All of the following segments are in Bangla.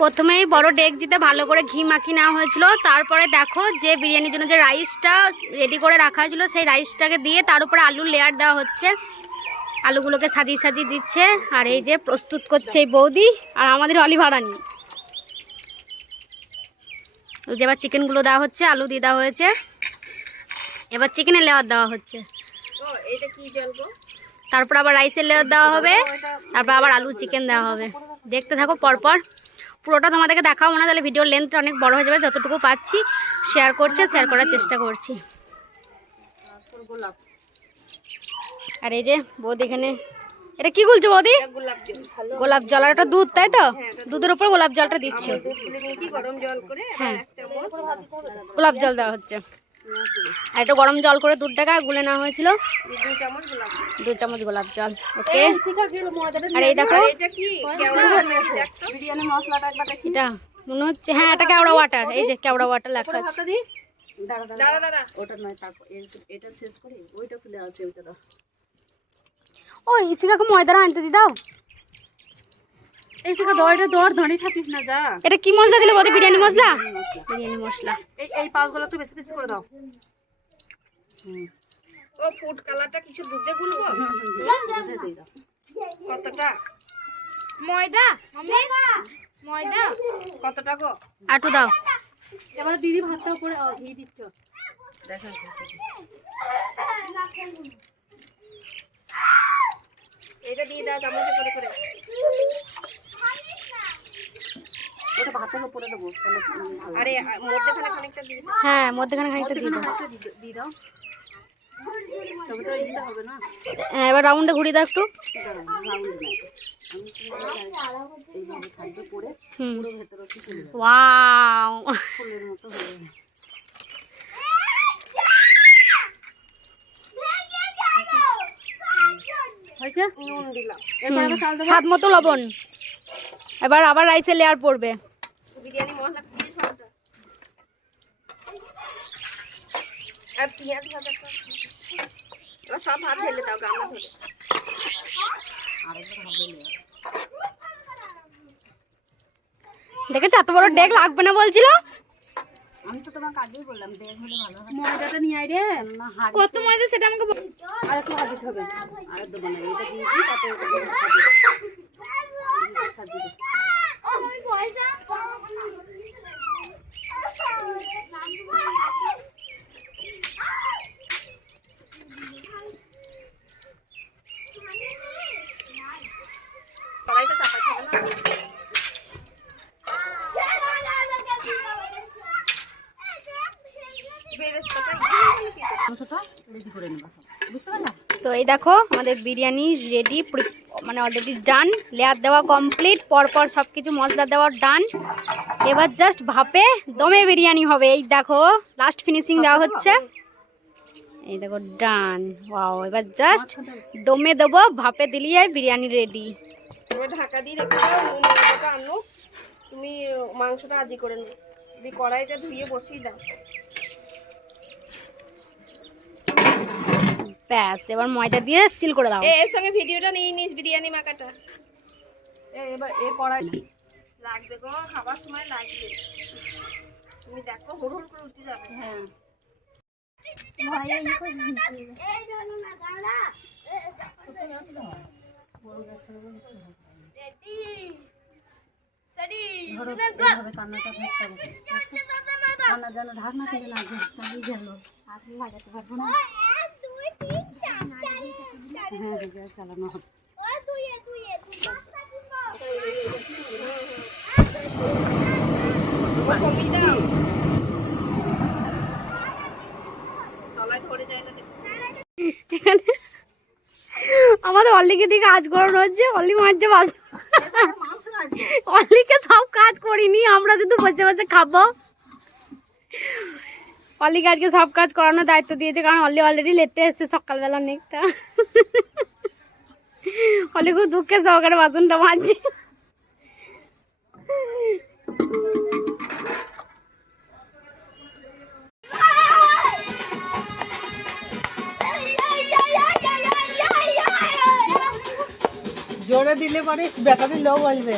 প্রথমেই বড় ডেকজিতে ভালো করে ঘি মাখি নেওয়া হয়েছিল। তারপরে দেখো যে বিরিয়ানির জন্য যে রাইসটা রেডি করে রাখা হয়েছিল, সেই রাইসটাকে দিয়ে তার উপরে আলুর লেয়ার দেওয়া হচ্ছে। আলুগুলোকে সাজিয়ে সাজিয়ে দিচ্ছে। আর এই যে প্রস্তুত করছে এই বৌদি আর আমাদের অলি ভাড়ানি যে এবার চিকেনগুলো দেওয়া হচ্ছে আলু দিয়ে দেওয়া হয়েছে। এবার চিকেনের লেয়ার দেওয়া হচ্ছে। তারপর আবার রাইসের লেয়ার দেওয়া হবে। তারপর আবার আলু চিকেন দেওয়া হবে। দেখতে থাকো পরপর। পুরোটা তোমাদেরকে দেখাবো না তাহলে ভিডিওর লেন্থটা অনেক বড় হয়ে যাবে। যতটুকু পাচ্ছি শেয়ার করছে শেয়ার করার চেষ্টা করছি। আর এই যে বৌদি এখানে এটা কি বলছো বৌদি? গোলাপ জল আর এটা দুধ তাই তো? দুধের উপর গোলাপ জলটা দিচ্ছে। হ্যাঁ। গোলাপ জল দেওয়া হচ্ছে। আর একটু গরম জল করে দুধটাকে গুলে নেওয়া হয়েছিল। দু চামচ গোলাপ জল। ওকে? আর এই দেখো বিরিয়ানি মশলাটা একবার দেখি। এটা মনে হচ্ছে হ্যাঁ এটা কেওড়া ওয়াটার এই যে কেওড়া ওয়াটার লেখা আছে। দাঁড়া দাঁড়া। দাঁড়া ওটা নয় তারপর এটা শেষ করে। ওইটা খুলে আছে ওইটা দাও ও ইসিকাকে ময়দাটা আনতে দি দাও। এই থেকে দইটা দর ধরে থাকিস না যা। এটা কি মশলা দিলে বৌদি বিরিয়ানি মশলা? বিরিয়ানি মশলা। এই এই পাঁচগুলো একটু বেশি বেশি করে দাও। ও ফুড কালারটা কিছু দুধে গুলবো কতটা? ময়দা? ময়দা। কতটা গো? আটু দাও। এবার দিদি ভাতটা উপরে ঘি দিচ্ছ। দেখেন এটা দিয়ে দাও চামচে করে করে। ওটা ভাতের উপরে দেবো তাহলে উম, ভালো। আরে আ- খানিকটা দিয়ে দাও। হ্যাঁ মধ্যখানে খানিকটা দিয়ে দাও। দিয়ে- দাও। হ্যাঁ, এবার রাউন্ডে ঘুরিয়ে দাও একটু। দাঁড়াও, রাউন্ড নাই আমি তো এইভাবে থাকবে পরে হুম পুরো ভেতরে একটু চলে যাবে ওয়াও ফুলের মতো হয়ে যাবে হয়েছে? নুন দিলাম। এরপর আবার চাল দেবো। স্বাদ মতো লবণ। এবার আবার রাইসের লেয়ার পড়বে। বিরিয়ানি মশলা আর পেঁয়াজ ভাজা এবার সব ভাত ঢেলে দাও গামলা ধরে। দেখেছ? এত বড় ডেক লাগবে না বলছিল? আমি তো তোমাকে আগেই বললাম দেখ হলে ভালো হয়। ময়দাটা নিয়ে আয় রে। না কত ময়দা সেটা আমাকে আর একটু হাড়ি হবে আর দেবো না এটা দিয়ে দিই তাতে ওটা দিয়ে সাজিয়ে দিই। সাজিয়ে দিই। কড়াইটা চাপাতে হবে না বেরেস্তাটা মাংসটা রেডি করে নেবা সব বুঝতে পারলাম তো এই দেখো, আমাদের বিরিয়ানি রেডি মানে অলরেডি ডান লেয়ার দেওয়া কমপ্লিট পরপর সব কিছু মশলা দেওয়া ডান এবার জাস্ট ভাপে দমে বিরিয়ানি হবে, এই দেখো লাস্ট ফিনিশিং দেওয়া হচ্ছে। এই দেখো ডান ওয়াও এবার জাস্ট দমে দেবো, ভাপে দিলিয়ে বিরিয়ানি রেডি ঢাকা দিয়ে রেখে দাও তুমি মাংসটা আজি করে নো কড়াইটা ধুয়ে বসিয়ে দাও। ব্যাস এবার ময়দা দিয়ে সিল করে দাও এর সঙ্গে ভিডিওটা নিয়ে নিস বিরিয়ানি মাখাটা এই এবার এ কড়াই লাগবে গো খাবার সময় লাগবে তুমি দেখো হুড় হুড় করে উঠে যাবে হ্যাঁ ঢাকনা থেকে লাগাতে পারব না হ্যাঁ চালানো হবে। এখানে আমাদের অল্লিকে দিকে কাজ করানো হচ্ছে অল্লি মারছে বাস অল্লিকে সব কাজ করিনি আমরা শুধু বসে বসে খাব অলিকে আজকে সব কাজ করানোর দায়িত্ব দিয়েছে কারণ অলি অলরেডি লেটে এসছে সকালবেলা নেকটা অলি খুব দুঃখে সহকারে বাসনটা মাজছে। জোরে দিলে পরে ব্যাটারি লো বলবে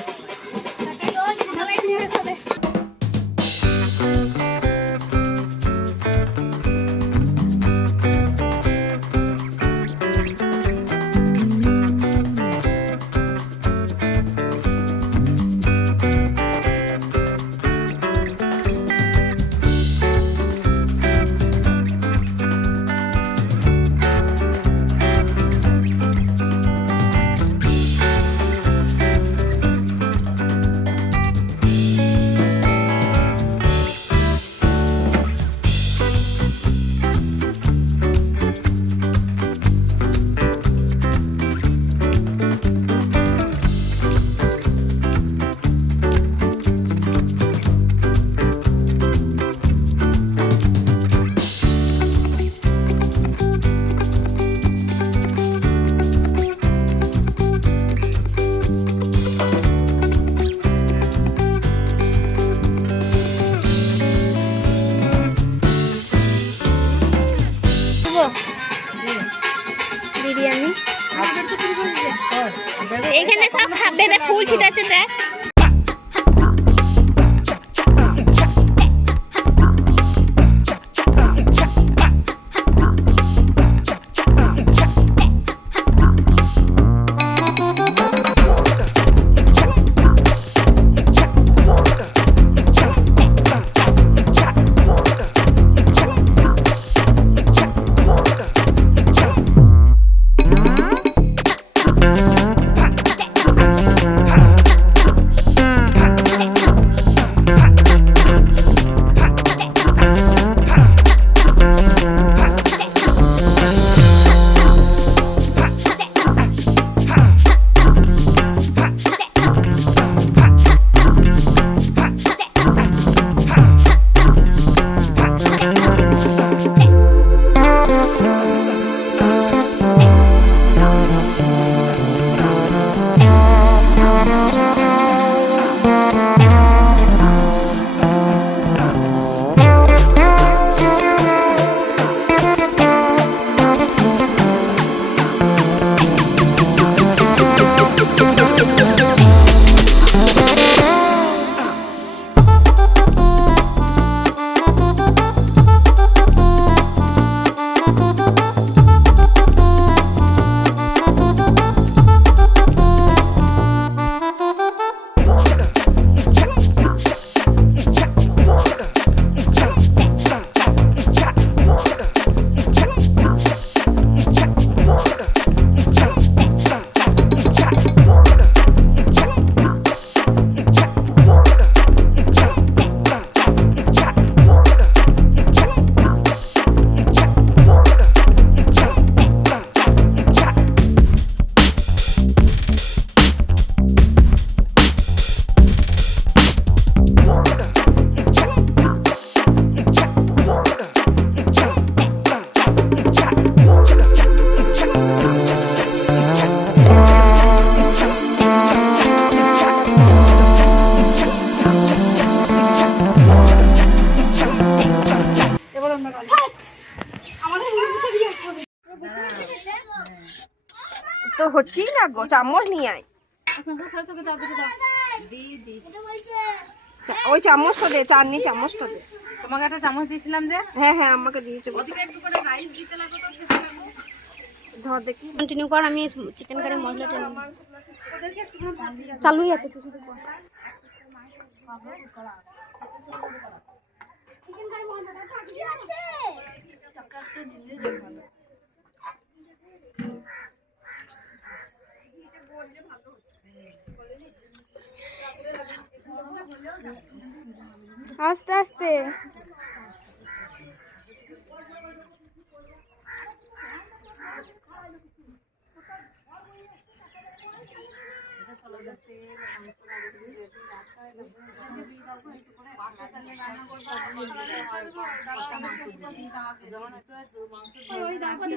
গো চামচ নিয়ে আয়। ওই চামচটা দে চাটনি চামচটা দে। তোমাকে একটা চামচ দিয়েছিলাম যে? হ্যাঁ হ্যাঁ আমাকে দিয়েছে। ধর দেখি। কন্টিনিউ কর আমি চিকেন কারি মশলাটা নিই চালুই আছে তুই শুধু কর। আস্তে আস্তে। ওই দাম করে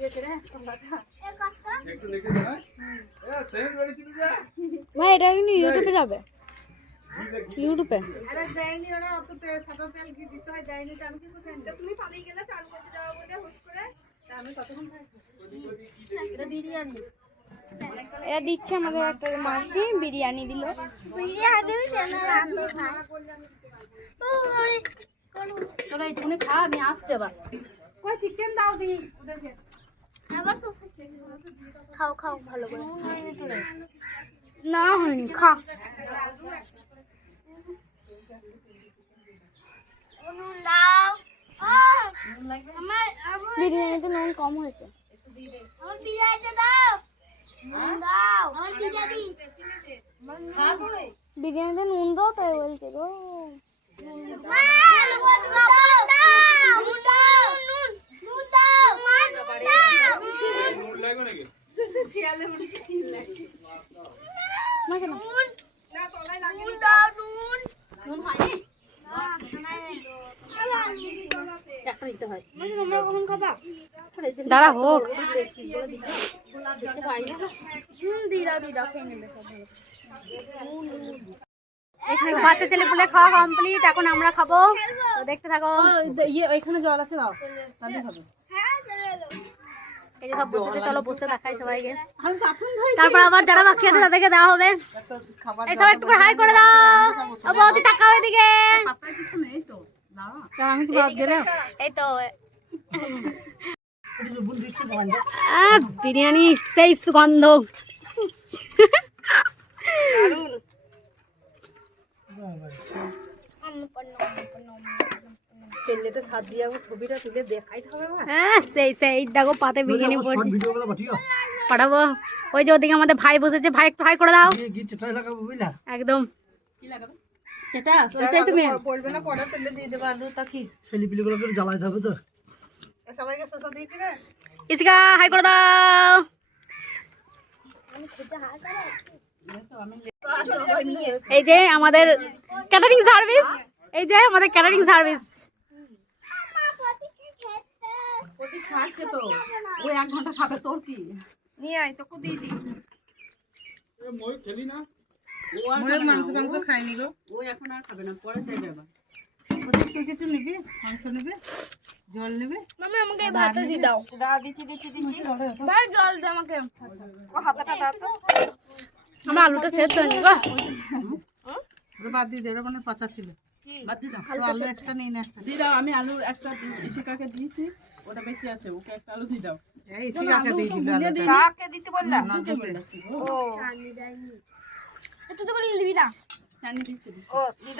কি ভাই এটা কিন্তু ইউটিউবে যাবে। ইউটিউবে তো তুমি পালিয়ে গেলে চান করতে যাওয়া বলে হুশ করে এটা দিচ্ছে আমাদের একটা মাসি বিরিয়ানি দিল। তোরা একটুখানি খা আমি আসছি আবার কই চিকেন দাও দি ওদেরকে। খাও খাও ভালো করে। না হয়নি খা। বিরিয়ানিতে নুন কম হয়েছে। বিরিয়ানিতে নুন দাও তাই বলছে গো। মাঝে না না তলায় লাগিয়ে একটা হয়? খাবা? দাঁড়া হোক। এখানে বাচ্চা ছেলে পুলে খাওয়া কমপ্লিট এখন আমরা খাব। দেখতে থাকো। ইয়ে এখানে জল আছে দাও। তাহলে হবে এই যে সব বসেছে চলো বসে দেখাই সবাইকে। আমি বাথরুম ধুই। তারপর আবার যারা বাকি আছে তাদেরকে দেওয়া হবে। এই সব একটু হাই করে দাও। ও বৌদি তাকাও এদিকে। পাতায় কিছু নেই তো। দাঁড়া আমি কি বাদ দিলে এই তো। আহ, বিরিয়ানি সেই সুগন্ধ। পেলেতে ছাদ দিয়ে আমি ছবিটা তুলে দেখাইতে হবে হ্যাঁ সেই সেই দেখো পাতে বিরিয়ানি পড়ছে পাঠাবো। ওই যে ওদিকে আমাদের ভাই বসেছে ভাই একটু হাই করে দাও। একদম। কি লাগাবে? সেটা সেটাই তুমি। পড়বে না পড়া তেলে দিয়ে দেবো আলু তা কি? ছেলেপিলেগুলোকে জ্বালাইতে হবে তো। সবাইকে শসা দিয়েছি রে ইসিকা হাই করে দাও। এই যে আমাদের ক্যাটারিং সার্ভিস এই যে আমাদের ক্যাটারিং সার্ভিস ওটি খাচ্ছে তো। ওই এক ঘণ্টা খাবে তোর কি? নিয়ে আয় তোকে দিয়ে দিই। ও আর খাবে না, ও- ও এখন আর খাবে না পরে চাইবে আবার। মামা আমাকে ভাতটা দিয়ে দাও। দাও দিচ্ছি দিচ্ছি দিচ্ছি। ভাই জল দে আমাকে। ও হাতাটা দাও তো। আমার আলুটা সেদ্ধ হয়নি গো বাদ দিয়ে দে ওটা মানে পচা ছিল। বাদ দিয়ে দাও। আলু এক্সট্রা নিয়ে না একটা। দিয়ে দাও আমি আলু একটা ইসিকাকে দিয়েছি? ওটা বেঁচে আছে ওকে একটা আলু দিয়ে দাও। এই সিগাকে দিয়ে দিবি কাকে দিতে বললাম ওকে বলেছি ও। ও। তুই তো বলি নিবি না। জানি দিচ্ছে দিচ্ছে। ও দিয়ে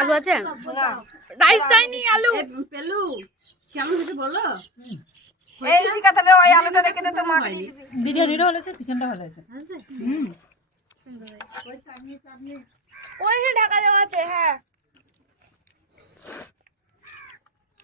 আলু আছে? না। রাইস চাইনি আলু। পেলু কেমন হয়েছে বলো? এই শিকা তাহলে ওই আলুটা রেখে দে তো মাকে দিয়ে দিবি। বিরিয়ানিটা ভালো হয়েছে চিকেনটা ভালো হয়েছে ওইখানে ঢাকা দেওয়া আছে হ্যাঁ।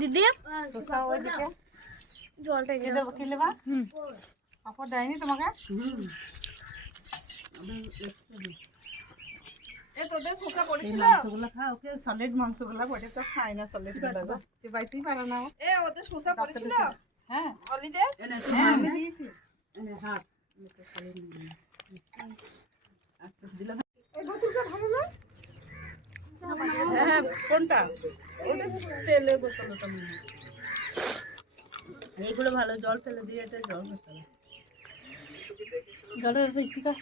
দিদি? ওইদিকে জলটা দিয়ে দেবো কি নেবা? পাপড় দেয়নি তোমাকে? এ তোদের খোসা পড়েছিল মাংসগুলো খা ওকে সলিড মাংসগুলো ওটা তো খায় না সলিডগুলো। চিবাইতেই পারে না এ ওদের শোষা পড়েছিল হ্যাঁ। অলিদের? এনে হ্যাঁ আমি দিয়েছি। এনে হাত হ্যাঁ। কোনটা ওটা ওটা হয়। এইগুলো ভালো জল ফেলে দিয়ে এটা জল হবে জলটা তো ইসিকা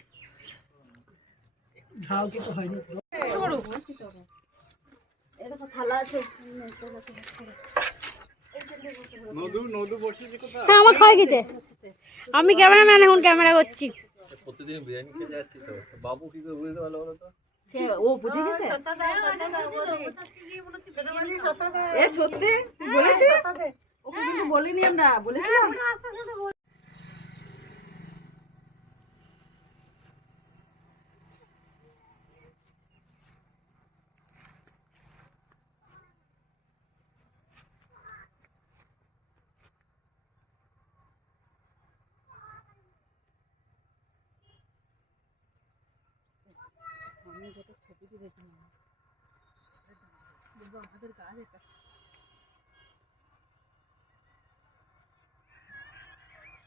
ঝাল কিন্তু হয়নি। এই থালা আছে। হ্যাঁ আমার খাওয়া গেছে। আমি ক্যামেরাম্যান এখন ক্যামেরা করছি। প্রতিদিন বিরিয়ানি খেয়ে যাচ্ছি তো। বাবু কি করে বুঝতে পারল বলো তো? ও বুঝে গেছে? এ সত্যি? তুই বলেছিস? ওকে কিন্তু বলিনি আমরা বলেছিলাম। ছবি দেখি